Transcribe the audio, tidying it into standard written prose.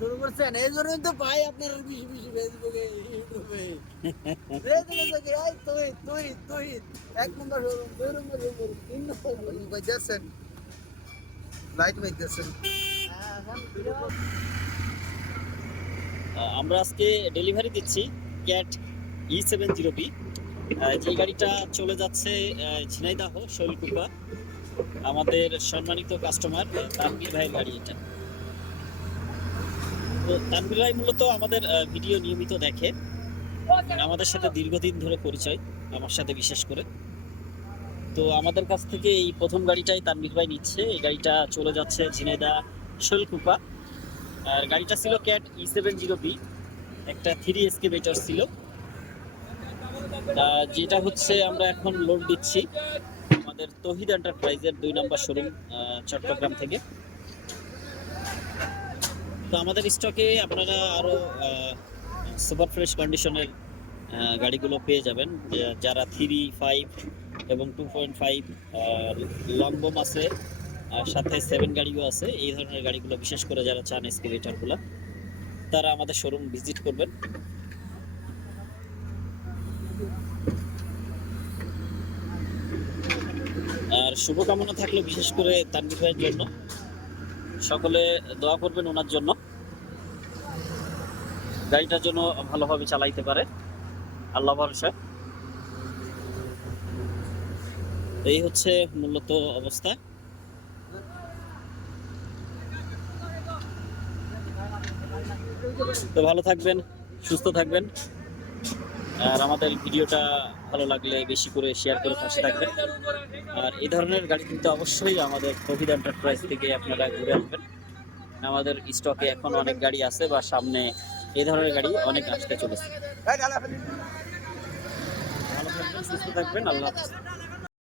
শুরু করছেন এই জন্যই তো পাই আপনার বেশি বেশি ফেসবুকে ইউটিউবে তুই তুই তুই 1 নম্বর শোরুম 2 নম্বর শোরুম 3 নম্বর বাইতেছেন লাইট বাইতেছেন। আমরা আজকে ডেলিভারি দিচ্ছি ক্যাট E70B। যে গাড়িটা চলে যাচ্ছে ঝিনাইদহ শৈলকুপা। আমাদের সম্মানিত কাস্টমার তানভীর ভাইয়ের গাড়ি এটা। তো তানভীর ভাই মূলত আমাদের ভিডিও নিয়মিত দেখে, আমাদের সাথে দীর্ঘদিন ধরে পরিচয়, আমার সাথে বিশেষ করে। তো আমাদের কাছ থেকে এই প্রথম গাড়িটাই তানভীর ভাই নিচ্ছে। এই গাড়িটা চলে যাচ্ছে ঝিনাইদহ শৈলকুপা। আর গাড়িটা ছিল ক্যাট E70B, একটা 3 এক্সকেভেটর ছিল, যেটা হচ্ছে আমরা এখন লোড দিচ্ছি আমাদের তৌহিদ এন্টারপ্রাইজের 2 নম্বর শোরুম চট্টগ্রাম থেকে। তো আমাদের স্টকে আপনারা আরো সুপার ফ্রেশ কন্ডিশনের গাড়িগুলো পেয়ে যাবেন, যারা 3, 5 এবং 2.5 লং বোম আছে, আর সাথে 7 গাড়িও আছে। এই ধরনের গাড়িগুলো বিশেষ করে যারা চান এক্সকেভেটরগুলো, তারা আমাদের শোরুম ভিজিট করবেন। আর শুভকামনা থাকলো বিশেষ করে তানভীর ভাইয়ের জন্য, সকলে দোয়া করবেন ওনার জন্য, গাড়িটার জন্য ভালোভাবে চালাইতে পারে, আল্লাহ ভরসা। এই হচ্ছে মূলত অবস্থা। তো ভালো থাকবেন, সুস্থ থাকবেন, আর আমাদের ভিডিওটা ভালো লাগলে বেশি করে শেয়ার করে পাশে থাকবেন। আর এই ধরনের গাড়ি কিনতে অবশ্যই আমাদের তৌহিদ এন্টারপ্রাইজ থেকে আপনারা ঘুরে আসবেন। আমাদের স্টকে এখন অনেক গাড়ি আছে, বা সামনে এই ধরনের গাড়ি অনেক আসতে চলেছে। ভালো থাকবেন, সুস্থ থাকবেন, আল্লাহ হাফেজ।